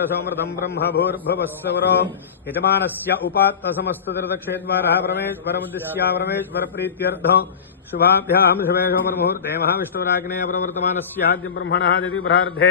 रसोमृतम् ब्रह्म भूर्भुवस्सौरो हितमानस्य उपात्तसमस्ततिरदक्षेद्वारः परमेश्वरमुद्दिश्यापरमेश्वरप्रीत्यर्थो शुभाभ्याहं शुभेशोमर्मुहूर्ते महाविष्णुराग्नेय प्रवर्तमानस्याद्यम् ब्रह्मण दिव्य प्रार्थे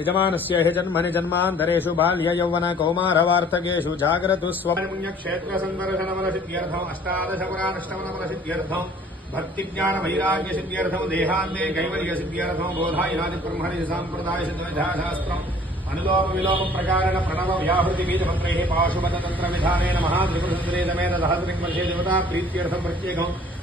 యజమానస్య హి జన్మని జన్మాంతరేషు బాల్య యౌవన కౌమారవార్తకేషు జాగ్రతు స్వపుణ్యక్షేత్ర సందర్శనమలసిద్ధ్యర్థం అష్టాదశ పురాణష్టమనమలసిద్ధ్యర్థం భక్తి జ్ఞాన వైరాగ్య సిద్ధ్యర్థం దేహాంతే కైవల్య సిద్ధ్యర్థం బోధాయిరాది బ్రహ్మణి సాంప్రదాయ సిద్ధాశాస్త్రం అనులోమ విలోమ ప్రకారణ ప్రణవ వ్యాహృతి బీజమంత్రై పాశుపతతంత్ర విధానేన మహాత్రిపురసుందరేదమేన సహస్రింగ్ వర్షే దేవతా ప్రీత్యర్థం ప్రత్యేకం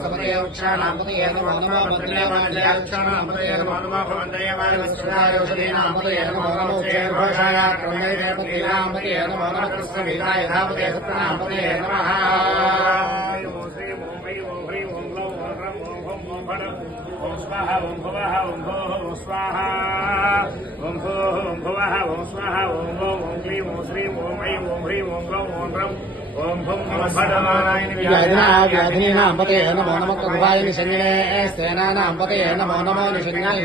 సమరే వృక్షాణామతయే నమో నమో భద్రదేవాయ వృక్షాణామతయే నమో నమో భవంతయవాయ వృక్షాయ ఔషధీనామతయే నమో నమో క్షేర్ఘోషాయ క్రమేణామతయే నమో నమో కృష్ణవీరాయ ధామతే సత్యనామతయే నమః ఓం శ్రీ ఓం హ్రీ ఓం హ్రీ ఓం గ్లౌ ఓం రం ఓం హం ఓం స్వాహ ఓం భువః ఓం భోః ఓం స్వాహ. ఓం భోః ఓం భువః ఓం స్వాహ ఓం ఓం ఓం క్లీం ఓం శ్రీం ఓం ఐం ఓం హ్రీం ఓం గ్లౌ ఓం రం. ఓం భం పతయే నమో నమో కృపాయ పతయే నమో నమో నిశన్యాయ